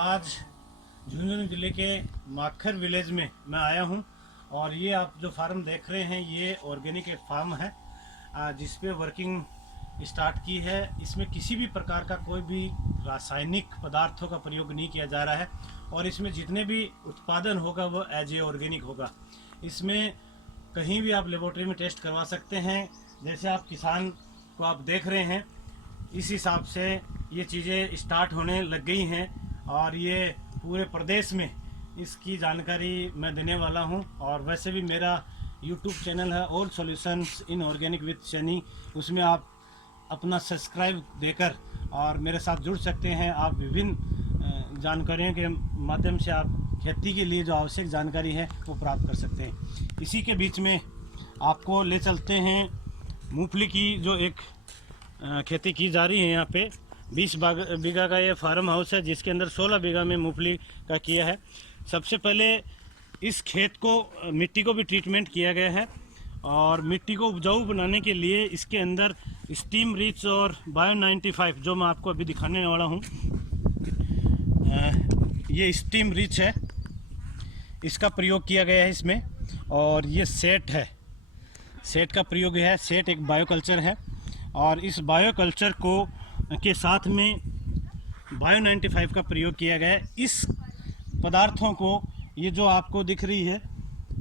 आज झुंझुनू जिले के माखर विलेज में मैं आया हूं और ये आप जो फार्म देख रहे हैं ये ऑर्गेनिक एक फार्म है जिस पे वर्किंग स्टार्ट की है। इसमें किसी भी प्रकार का कोई भी रासायनिक पदार्थों का प्रयोग नहीं किया जा रहा है और इसमें जितने भी उत्पादन होगा वो एज ए ऑर्गेनिक होगा। इसमें कहीं भी आप लेबोरेटरी में टेस्ट करवा सकते हैं। जैसे आप किसान को आप देख रहे हैं इस हिसाब से ये चीज़ें स्टार्ट होने लग गई हैं और ये पूरे प्रदेश में इसकी जानकारी मैं देने वाला हूं। और वैसे भी मेरा YouTube चैनल है all solutions in organic with Shani, उसमें आप अपना सब्सक्राइब देकर और मेरे साथ जुड़ सकते हैं। आप विभिन्न जानकारियों के माध्यम से आप खेती के लिए जो आवश्यक जानकारी है वो प्राप्त कर सकते हैं। इसी के बीच में आपको ले चलते हैं मूंगफली की जो एक खेती की जा रही है। यहाँ पे 20 बीघा का ये फार्म हाउस है जिसके अंदर 16 बीघा में मूंगफली का किया है। सबसे पहले इस खेत को मिट्टी को भी ट्रीटमेंट किया गया है और मिट्टी को उपजाऊ बनाने के लिए इसके अंदर स्टीम रिच और बायो 95 जो मैं आपको अभी दिखाने वाला हूँ, ये स्टीम रिच है, इसका प्रयोग किया गया है इसमें। और ये सेट है, सेट का प्रयोग है। सेट एक बायोकल्चर है और इस बायोकल्चर को के साथ में बायो 95 का प्रयोग किया गया है। इस पदार्थों को ये जो आपको दिख रही है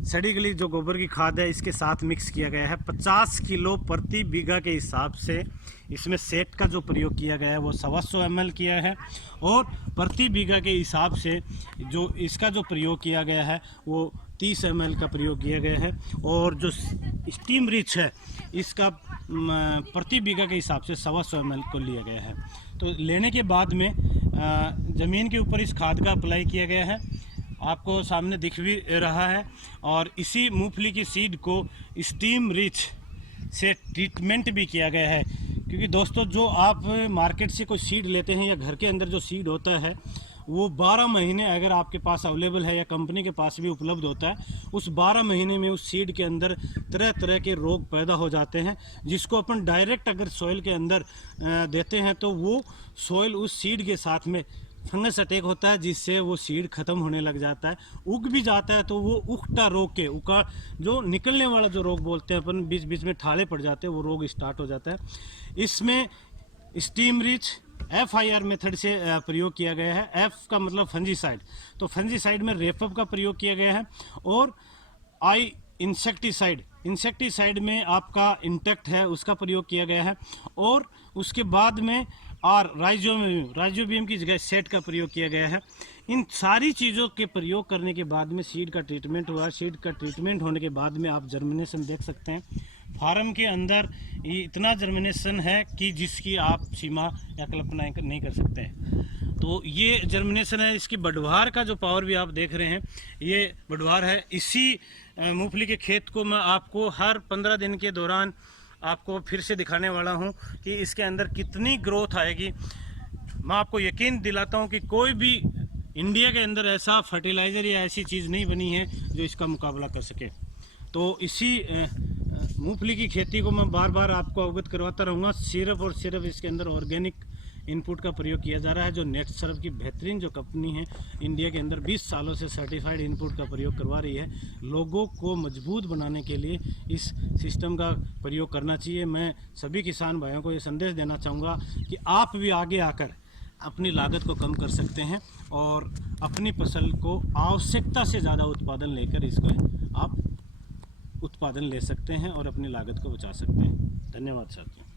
सड़ी गली जो गोबर की खाद है इसके साथ मिक्स किया गया है। 50 किलो प्रति बीघा के हिसाब से इसमें सेट का जो प्रयोग किया गया है वो 125 ml किया है और प्रति बीघा के हिसाब से जो इसका जो प्रयोग किया गया है वो 30 ml का प्रयोग किया गया है। और जो स्टीम रिच है इसका प्रति बीघा के हिसाब से 125 ml को लिया गया है। तो लेने के बाद में ज़मीन के ऊपर इस खाद का अप्लाई किया गया है, आपको सामने दिख भी रहा है। और इसी मूंगफली की सीड को स्टीम रिच से ट्रीटमेंट भी किया गया है। क्योंकि दोस्तों जो आप मार्केट से कोई सीड लेते हैं या घर के अंदर जो सीड होता है वो 12 महीने अगर आपके पास अवेलेबल है या कंपनी के पास भी उपलब्ध होता है, उस 12 महीने में उस सीड के अंदर तरह तरह के रोग पैदा हो जाते हैं जिसको अपन डायरेक्ट अगर सॉइल के अंदर देते हैं तो वो सॉइल उस सीड के साथ में फंगस अटैक होता है जिससे वो सीड ख़त्म होने लग जाता है। उग भी जाता है तो वो उगटा रोग के उका जो निकलने वाला जो रोग बोलते हैं अपन, बीच बीच में ठाले पड़ जाते हैं, वो रोग स्टार्ट हो जाता है। इसमें स्टीम रिच FIR मेथड से प्रयोग किया गया है। F का मतलब फंजीसाइड, तो फंजीसाइड में रेपअप का प्रयोग किया गया है। और I इंसेक्टिसाइड में आपका इंटेक्ट है उसका प्रयोग किया गया है। और उसके बाद में राइजोबियम की जगह सेट का प्रयोग किया गया है। इन सारी चीज़ों के प्रयोग करने के बाद में सीड का ट्रीटमेंट हुआ। सीड का ट्रीटमेंट होने के बाद में आप जर्मिनेशन देख सकते हैं। फार्म के अंदर इतना जर्मिनेशन है कि जिसकी आप सीमा या कल्पना नहीं कर सकते हैं। तो ये जर्मिनेशन है। इसकी बढ़वार का जो पावर भी आप देख रहे हैं ये बढ़वार है। इसी मूंगफली के खेत को मैं आपको हर 15 दिन के दौरान आपको फिर से दिखाने वाला हूं कि इसके अंदर कितनी ग्रोथ आएगी। मैं आपको यकीन दिलाता हूं कि कोई भी इंडिया के अंदर ऐसा फर्टिलाइज़र या ऐसी चीज़ नहीं बनी है जो इसका मुकाबला कर सके। तो इसी मूंगफली की खेती को मैं बार बार आपको अवगत करवाता रहूँगा। सिर्फ और सिर्फ इसके अंदर ऑर्गेनिक इनपुट का प्रयोग किया जा रहा है। जो नेक्सर्व की बेहतरीन जो कंपनी है इंडिया के अंदर 20 सालों से सर्टिफाइड इनपुट का प्रयोग करवा रही है। लोगों को मजबूत बनाने के लिए इस सिस्टम का प्रयोग करना चाहिए। मैं सभी किसान भाइयों को ये संदेश देना चाहूँगा कि आप भी आगे आकर अपनी लागत को कम कर सकते हैं और अपनी फसल को आवश्यकता से ज़्यादा उत्पादन लेकर इसको आप उत्पादन ले सकते हैं और अपनी लागत को बचा सकते हैं। धन्यवाद साथियों।